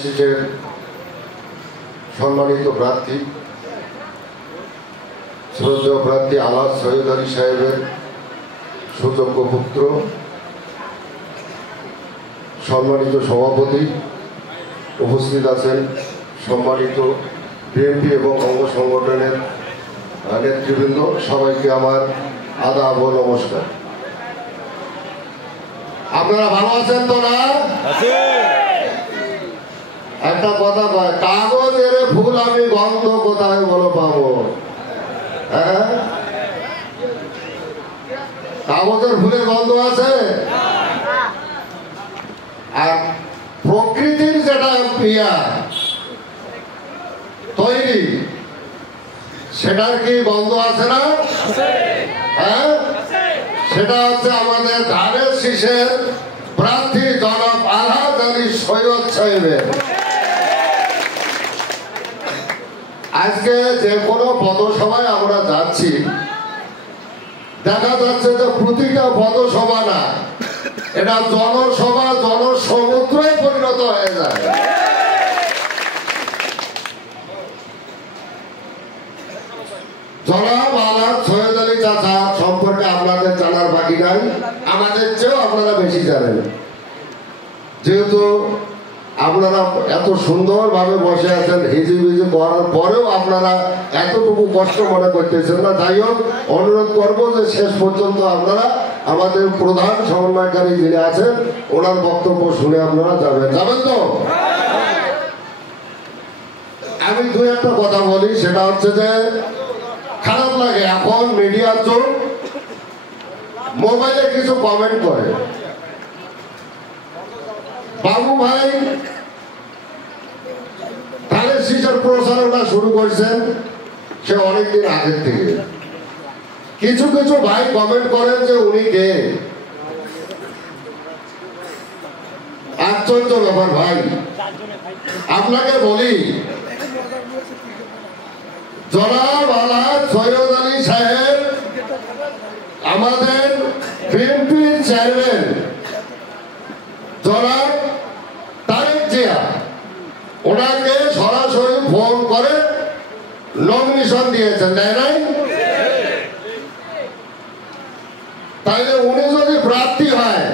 সিটের সম্মানিত প্রার্থী শ্রদ্ধেয় প্রার্থী আলাদ সৈয়দ আলী সাহেবের সুযোগ্য পুত্র, সম্মানিত সভাপতি উপস্থিত আছেন, সম্মানিত বিএনপি এবং অঙ্গ সংগঠনের নেতৃবৃন্দ, সবাইকে আমার আদাব ও নমস্কার। আপনারা ভালো আছেন তো? না একটা কথা কয়, কাগজের ফুল আমি গন্ধ কোথায় বলো পাবো? হ্যাঁ, কাগজের ফুলের গন্ধ আছে, আর প্রকৃতির যেটা তৈরি সেটার কি গন্ধ আছে না? হ্যাঁ, সেটা হচ্ছে আমাদের ধানের শীষের প্রার্থী জনাব আলহাজ আলী সৈয়দ সাহেবের। আজকে যে কোনো পথসভায় আমরা যাচ্ছি, দেখা যাচ্ছে যে প্রতিটা পথসভা না, এটা জনসভা জনসমুদ্রে পরিণত হয়ে যায়। জনাব আলহাজ সৈয়দ আলী চাচা সম্পর্কে আপনাদের জানার বাকি নাই, আমাদের চেয়েও আপনারা বেশি জানেন। যেহেতু আপনারা এত সুন্দরভাবে বসে আছেন, হিজিবিজি করার পরেও আপনারা এতটুকু কষ্ট মনে করতেছেন না। যাই হোক, অনুরোধ করবো যে শেষ পর্যন্ত আপনারা আমাদের প্রধান সমন্বয়কারী যিনি আছেন ওনার বক্তব্য শুনে আপনারা যাবেন তো? আমি দুই একটা কথা বলি, সেটা হচ্ছে যে খারাপ লাগে এখন মিডিয়ার যুগ, মোবাইলে কিছু কমেন্ট করে। বাবু ভাই ধানের শীষের প্রচারণা শুরু করেছেন সে অনেকদিন আগের থেকে। কিছু কিছু ভাই কমেন্ট করেন যে উনি কে। আশ্চর্য ব্যাপার ভাই। আপনাকে বলি, জনাব আলহাজ সৈয়দ আলী সাহেব আমাদের বিএনপির চেয়ারম্যান জনাব তারেক জিয়া, ওনাকে সরাসরি ফোন করে নমিনেশন দিয়েছেন, তাই নাই? তাইলে উনি যদি প্রার্থী হয়,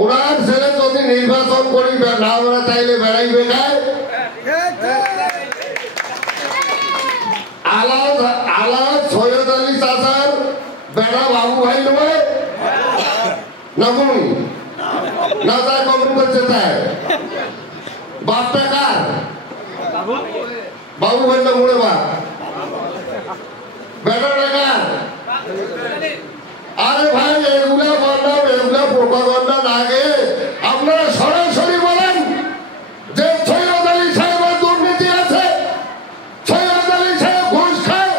ওনার ছেলে যদি নির্বাচন করি না বলে, তাইলে বেড়াইবে নাই। আলহাজ সৈয়দ আলী চাচার বেড়া বাবু ভাই নয় না, তুমি না তাই কমেন্ট করছে, তাই বাপটা কার? বাবু ভাই না মুড়ে বাপ? বেড়াটা কার? আরে ভাই, এগুলা বললাম, এগুলা প্রোপাগান্ডা না গে, আপনারা সরাসরি বলেন যে সৈয়দ আলী সাহেবের দুর্নীতি আছে, সৈয়দ আলী সাহেব ঘুষ খায়,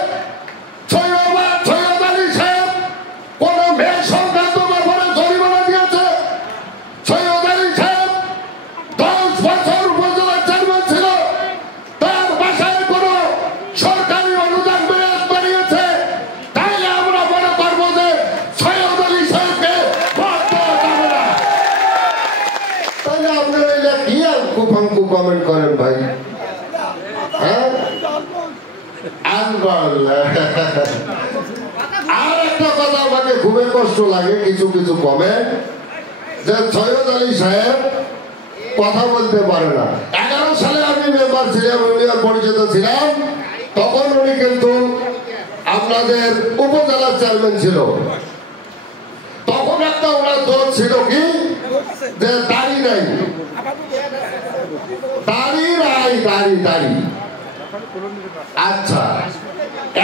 সৈয়দ আলী সাহেব কোন মেয়ের সংক্রান্ত ব্যাপারে জরিমানা দিয়েছে, সৈয়দ আলী সাহেব 10 বছর উপজেলা চেয়ারম্যান ছিল, তার বাসায় কোন সরকারি অনুদান বাড়িয়েছে, তাইলে আমরা মনে করবো যে সৈয়দ আলী সাহেবকে ভোট দেওয়া যাবে না। তাইলে আপনারা এটা কি আর কুফাঙ্কু কমেন্ট করেন ভাই? হ্যাঁ, আর একটা কথা আমাকে খুবই কষ্ট লাগে, কিছু কিছু কমেন্ট যে সৈয়দ আলী সাহেব কথা বলতে পারে না। 11 সালে আমি মেম্বার ছিলাম, ইউনিয়ন পরিষদে ছিলাম, তখন উনি কিন্তু আপনাদের উপজেলার চেয়ারম্যান ছিল। তখন একটা ওনার দোষ ছিল কি, যে দাড়ি নাই, দাড়ি। আচ্ছা,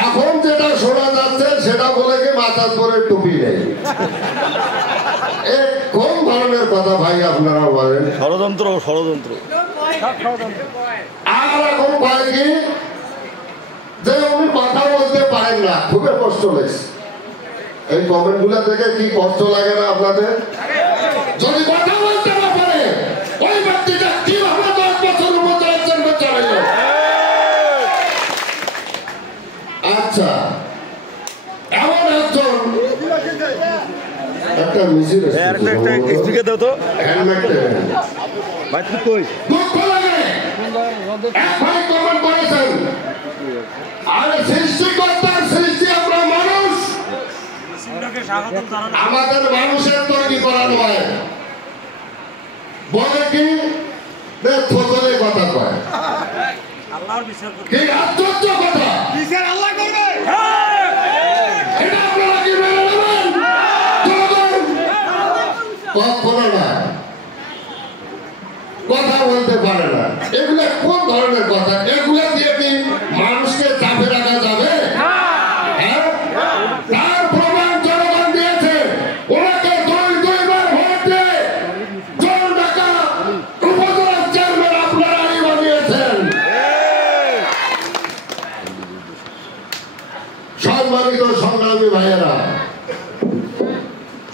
এখন যেটা শোনা যাচ্ছে সেটা বলে কি মাথার পরে টুপি নেই। কোন ধরনের কথা ভাই আপনারা বলেন? ষড়যন্ত্র। আর এখন কয় কি যে উনি কথা বলতে পারেন না, খুবই কষ্ট লাগছে। এই কমেন্ট গুলা দেখে কি কষ্ট লাগে না আপনাদের? যদি কথা বলতে না পারে, ওই ব্যক্তিটা কিভাবে 10 বছর উপজেলা চেয়ারম্যান চালাইল? আচ্ছা, এমন একজন একটা মিছিল দুঃখ লাগে। এক ভাই কমেন্ট করেছেন, আরে সৃষ্টিকর্তার সৃষ্টি আমরা মানুষ, আমাদের মানুষের তৈরি করা নয়। বলে কি থোতলে কথা কয়, কি আশ্চর্য কথা! এটা আপনারা কি মেনে নেবেন? কখনো না, কথা বলতে পারে না। এগুলা কোন ধরনের কথা? এগুলা দিয়ে কি মানুষকে চাপে রাখা যাবে? তার প্রমাণ জনগণ দিয়েছে। ওনাকে দুইবার ভোট দিয়ে জলঢাকা উপজেলার চেয়ারম্যান আপনারাই বানিয়েছেন। সম্মানিত সংগ্রামী ভাইয়েরা,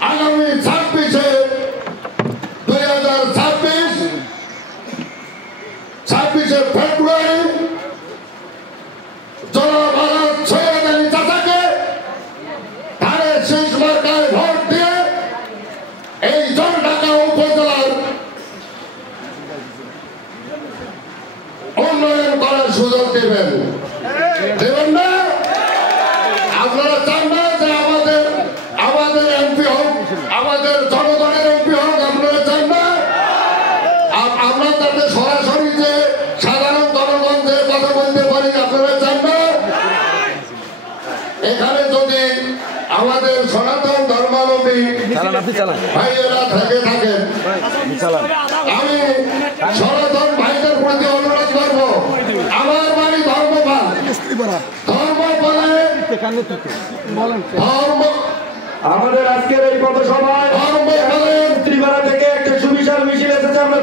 আগামী 26শে ফেব্রুয়ারি জনগণ সৈয়দ আলী চাচাকে ধারে শেষ মার্কায় ভোট দিয়ে এই জলঢাকা উপজেলার উন্নয়ন করার সুযোগ দেবেন, দেবেন না? আপনারা চান না যে আমাদের এমপি হোক, আমাদের জনগণের এমপি হোক? আপনারা চান না? আমরা তাদের সরাসরি যে সাধারণ জনগণ যে কথা বলতে পারি, আপনারা চান না? এখানে যদি আমাদের সনাতন ধর্মাবলম্বী ভাইয়েরা থেকে থাকেন, আমি সনাতন ভাইদের প্রতি অনুরোধ করব, আমার বাড়ি ধর্মপাল, ধর্মপালে আমাদের আজকের এই পথসভায় ধর্মপালের ত্রিপুরা থেকে একটা সুবিশাল মিছিল এসেছে। আমরা